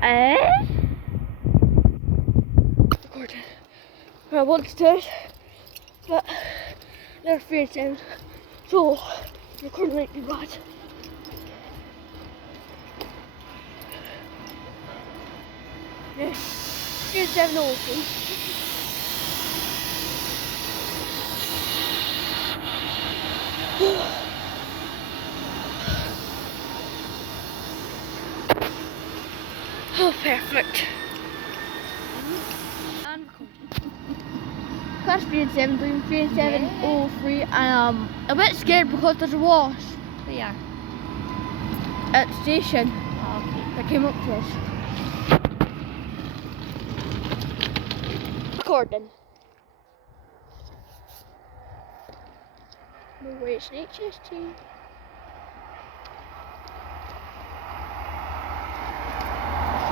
that is... Recording. I want to do it, but they're afraid sound, so recording might be bad. Yeah, here's 7 ocean. Oh, perfect. And recording. Class 3 and 7, doing 3 and 703, and I'm a bit scared because there's a wash. Where? At the station Okay. that came up to us. Recording. No way, it's an HST.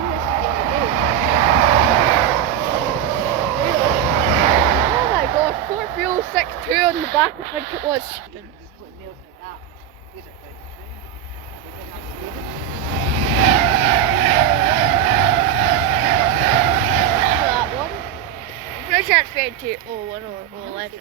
Oh my gosh, 4362 on the back, I think it was. That one. I'm pretty sure it's 3201 or 11.